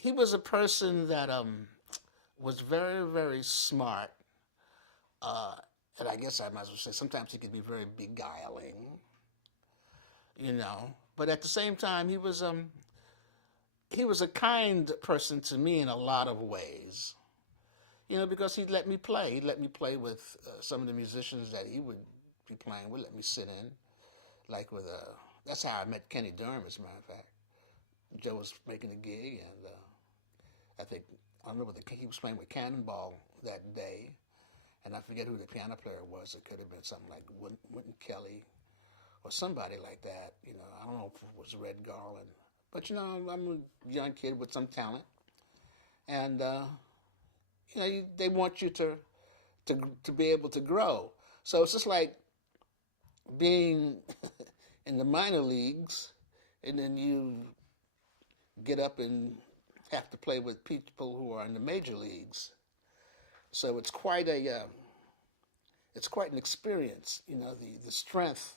he was a person that was very, very smart. Uh, and I guess I might as well say sometimes he could be very beguiling, you know. But at the same time, he was a kind person to me in a lot of ways, you know, because he'd let me play. He'd let me play with some of the musicians that he would be playing with. Let me sit in, like with That's how I met Kenny Durham, as a matter of fact. Joe was making a gig, and I think I don't know whether he was playing with Cannonball that day, and I forget who the piano player was. It could have been something like Wynton Kelly or somebody like that. You know, I don't know if it was Red Garland, but you know, I'm a young kid with some talent, and you know, they want you to be able to grow. So it's just like being in the minor leagues, and then you get up and have to play with people who are in the major leagues. So it's quite an experience. You know, the strength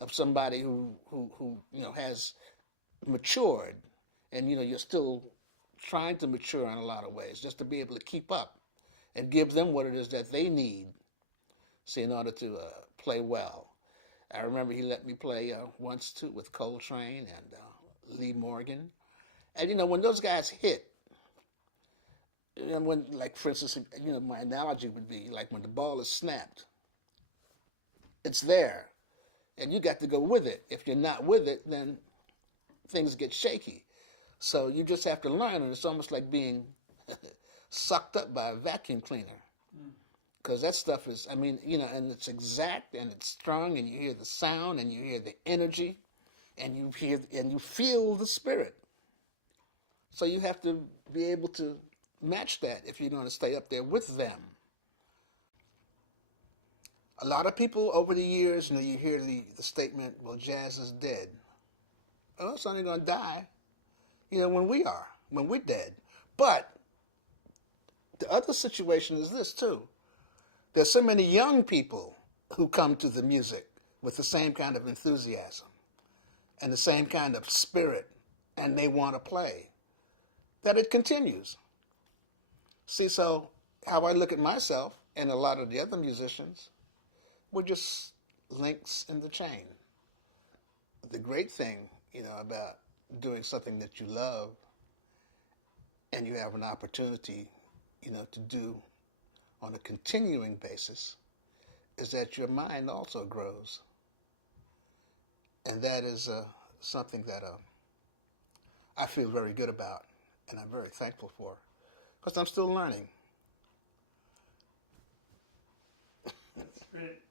of somebody who you know has matured, and you know you're still trying to mature in a lot of ways, just to be able to keep up and give them what it is that they need, see, in order to play well. I remember he let me play once too with Coltrane and Lee Morgan, and you know when those guys hit, and when, like, for instance, you know, my analogy would be like when the ball is snapped, it's there, and you got to go with it. If you're not with it, then things get shaky. So you just have to learn, and it's almost like being sucked up by a vacuum cleaner. Because that stuff is, I mean, you know, and it's exact and it's strong, and you hear the sound and you hear the energy, and you feel the spirit. So you have to be able to match that if you're going to stay up there with them. A lot of people over the years, you know, you hear the statement, well, jazz is dead. Oh, it's only going to die, you know, when we're dead. But the other situation is this, too. There's so many young people who come to the music with the same kind of enthusiasm and the same kind of spirit, and they want to play, that it continues. See, so how I look at myself and a lot of the other musicians, we're just links in the chain. The great thing, you know, about doing something that you love and you have an opportunity, you know, to do on a continuing basis is that your mind also grows. And that is something that I feel very good about and I'm very thankful for because I'm still learning. That's great.